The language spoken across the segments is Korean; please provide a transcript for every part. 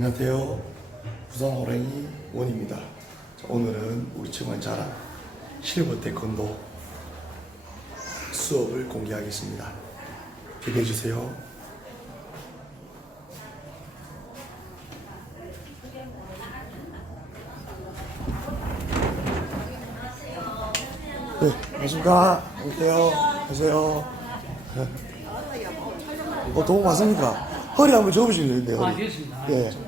안녕하세요. 부산 호랑이 원입니다. 자, 오늘은 우리 친구한 자랑 실버 태권도 수업을 공개하겠습니다. 기대해 주세요. 네, 안녕하십니까. 안녕하세요. 안녕하세요. 어, 도움 맞습니까? 허리 한번 접으시는데, 허리. 아. 예.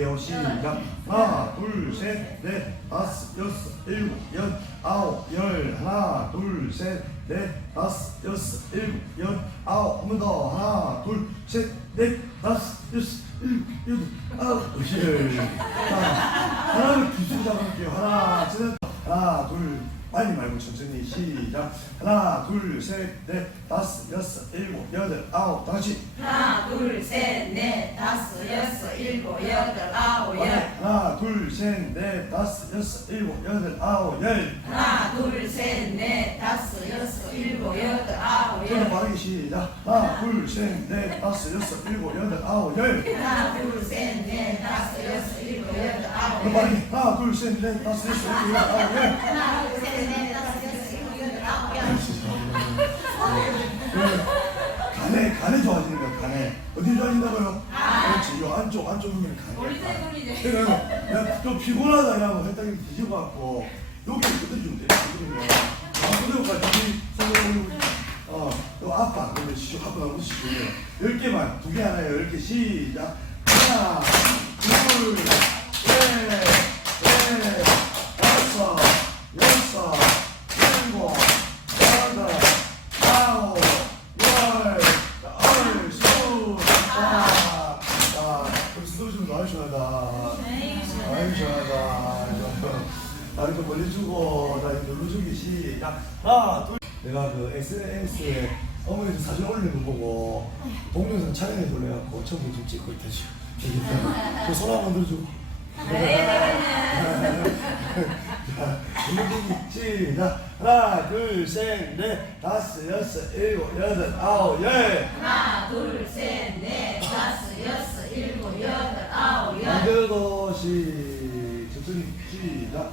갈게요. 시작. 하나, 둘, 셋, 넷, 다섯, 여섯, 일곱, 여, 아홉, 열. 하나, 둘, 셋, 넷, 다섯, 여섯, 일곱, 여, 아홉. 한 번 더. 하나, 둘, 셋, 넷, 다섯, 여섯, 일곱, 여덟, 아홉, 열. 자, 하나를 기준 잡아볼게요. 하나, 셋, 하나, 둘. 빨리 말고 천천히 시작. 하나, 둘, 셋, 넷, 다섯, 여섯, 일곱, 여덟, 아홉. 다 같이. 하나, 둘, 셋, 넷, 다섯, 여섯, 일곱, 여덟, 아홉, 열. 하나, 둘, 셋, 넷, 다섯, 여섯, 일곱, 여덟, 아홉, 열. 하나, 둘, 셋, 넷, 다섯, 여섯, 일곱, 여덟, 아홉, 열. 빠르게 시작. 하나, 둘, 셋, 넷, 다섯, 여섯, 일곱, 여덟, 아홉, 열. 하나, 둘, 셋, 넷, 다섯, 여섯, 일곱, 여덟, 아홉, 열. 빠르게 하나, 둘, 셋, 넷, 다섯, 여섯, 일곱, 여덟, 아홉, 열. 하나, 둘, 셋, 간에, 간에 좋아지는 거야, 간에. 어디 좋아진다고요? 그렇지, 요 안쪽, 안쪽 부분이 간에. 그러니까 좀 피곤하다, 그냥 했다가 뒤집어 갖고, 여기 뜯어주면 돼, 뜯어주면. 아, 뜯어까지, 손으로, 어, 요 앞방, 근데 시, 앞방 하고 시중에. 열 개만, 두 개 하나에 열 개, 시작. 하나, 둘, 시작. 하나, 둘. 내가 그 SNS에 어머니 사진 올리는 거 보고 동영상 촬영해 돌려갖고 처음부터 좀 찍고 있다 지금. 저손 한번 들어줘. 자, 눌러주기 시작. 하나, 둘, 셋, 넷, 다섯, 여섯, 일곱, 여덟, 아홉, 열. 하나, 둘, 셋, 넷, 다섯, 여섯, 일곱, 여덟, 아홉, 열. 시 천천히 시작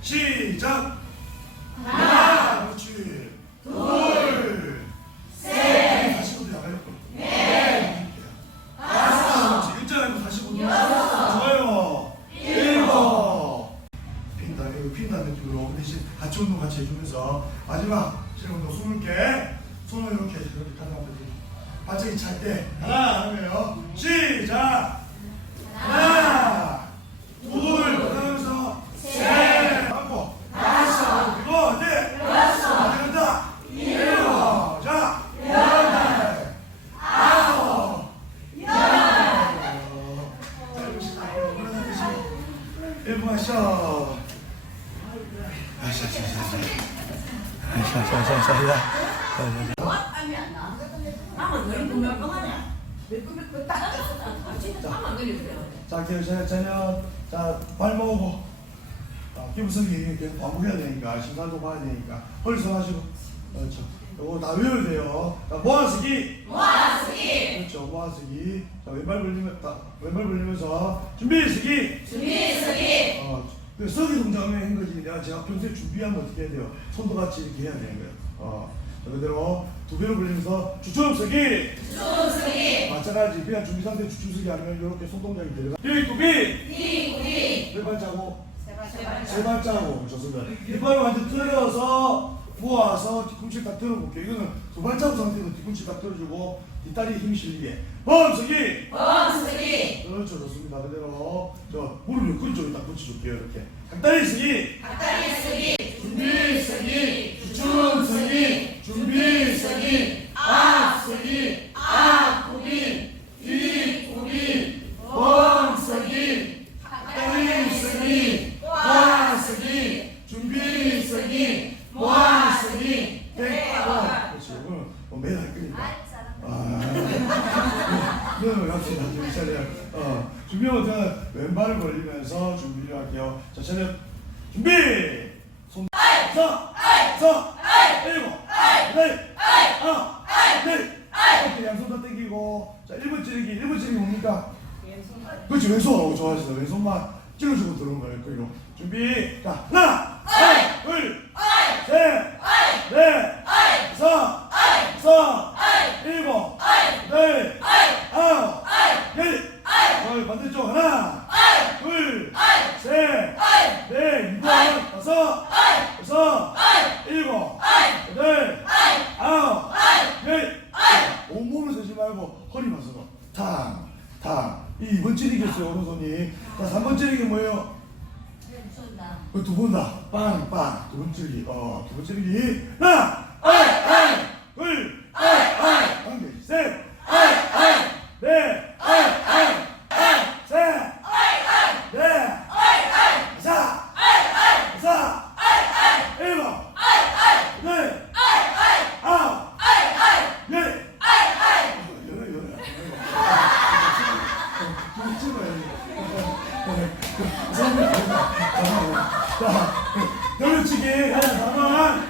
시작 하나 그렇지 둘셋 다시 보도 나가요 넷 다섯 일자 아니고 다시 보도 좋아요 일곱 핀다 이거 핀다 느낌으로 같이 운동 같이 해주면서 마지막 실행 운동 스물 개 손을 이렇게 이렇게 가슴 앞에 발차기 찰때 하나 하면요 시작 하나 둘 하면서 셋 하고 다섯 그리고 넷 여섯 된다 일곱 자 여덟 아홉 열 자, 이러시- 일어나듯이 일분 하시죠 아샤샤샤샤 늘려주세요. 자, 자, 자녀, 자, 발 모으고, 아, 기부석이 계속 반복해야 되니까 심사도 봐야 되니까 허리 손하시고 그렇죠. 요거 다 외워야 돼요. 자, 모아쓰기. 모아쓰기 그렇죠. 모아쓰기. 자, 왼발 벌리면 다 왼발 벌리면서 준비 쓰기. 준비 쓰기 어, 그 서기 동작을 한 거지. 내가 제가 평소에 준비하면 어떻게 해야 돼요? 손도 같이 이렇게 해야 되는 거예요. 어, 자, 그대로 두 배로 벌리면서 주춤 쓰기. 주쓰기 마찬가지 그냥 준비 상태 주춤 쓰기 하면 이렇게 손 동작이 들어가. 뒤구비. 뒤구리 왼발 짜고 세발 세 발자국 좋습니다. 이발을 완전 들어서 모아서 뒤꿈치 딱 들어볼게요. 이거는 두 발자국 상태에서 뒤꿈치 딱 들어주고 뒷다리 힘 실리게. 범쓰기. 범쓰기 그렇죠 좋습니다. 그대로 저 무릎 옆구리 쪽에 딱 붙여줄게요. 이렇게. 닭다리 쓰기. 닭다리 쓰기 준비 쓰기. 주춤 쓰기. 준비 쓰기. 앞 쓰기. 앞구비 뒤구비. 범쓰기. 닭다리 쓰기. 모아 쓰기. 준비 쓰기. 모아 쓰기. 대박. 그렇지. 오늘 뭐 매일 할 거니까. 아, 그러면 갑시다. 좀 차례. 어, 준비부터 왼발을 벌리면서 준비를 할게요. 자, 차례. 준비! 손, 서, 서, 일곱, 넷, 아홉, 넷. 이렇게 양손 다 당기고. 자, 1분 찌르기. 1분 찌르기 뭡니까? 그렇지, 왼손. 어, 좋아하시다. 왼손만 찔러주고 들어오는 거예요. 그리고 준비. 자, 하나, 둘, 셋, 넷, 다섯, 여섯, 일곱, 넷, 아홉, 열. 열 반대쪽 하나, 둘, 셋, 넷, 일곱, 다섯, 여섯, 일곱, 여덟, 아홉, 열. 온몸을 쓰지 말고 허리만 쓰고 탕, 탕. 이 2번 찌르기였어요, 오른손이. 자, 3번 찌르기 뭐예요? 그두번 다. 빵, 빵. 두번 찌르기. 어, 두번 찌르기. 하나, 아이, 아이, 둘, 아이, 아이, 한 개, 셋, 아이, 아이, 넷, 아이, 아이, 아이, 셋, 아이, 아이, 넷, 아이, 아이, 다섯, 아이, 아이, 다섯, 아이, 아이, 일곱, 아이, 아이, 넷, 아이, 아이, 아홉, 아이, 아이, 열, 아이, 아이. 열어, 열어. 좀 찍어야 자, 돌려치기 하나 가만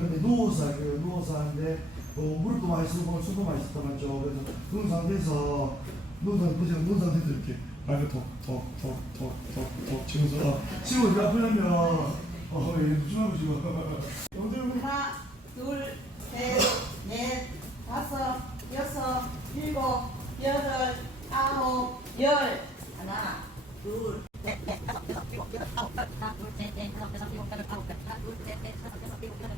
근데 누워서 할게요. 누워서 하는데 어, 무릎도 많이 쓰고 수도 많이 썼다 맞죠? 그래서 눈 상태에서 눈 상태에서 눈 상태에서 이렇게 아니 더더더더더더 지면서 어, 지금 왜 아프냐면 어, 어, 예, 조심하고 지금. 하나, 둘, 셋, 넷, 다섯, 여섯, 일곱, 여덟, 아홉, 열. 하나, 둘, 셋, 넷, 다섯, 여섯, 일곱, 여덟, 아홉, 열. 하나, 둘, 셋, 넷, 다섯, 여섯, 일곱, 여덟, 아홉, 열. 하나, 둘, 셋, 넷, 다섯, 여섯, 일곱, 여덟.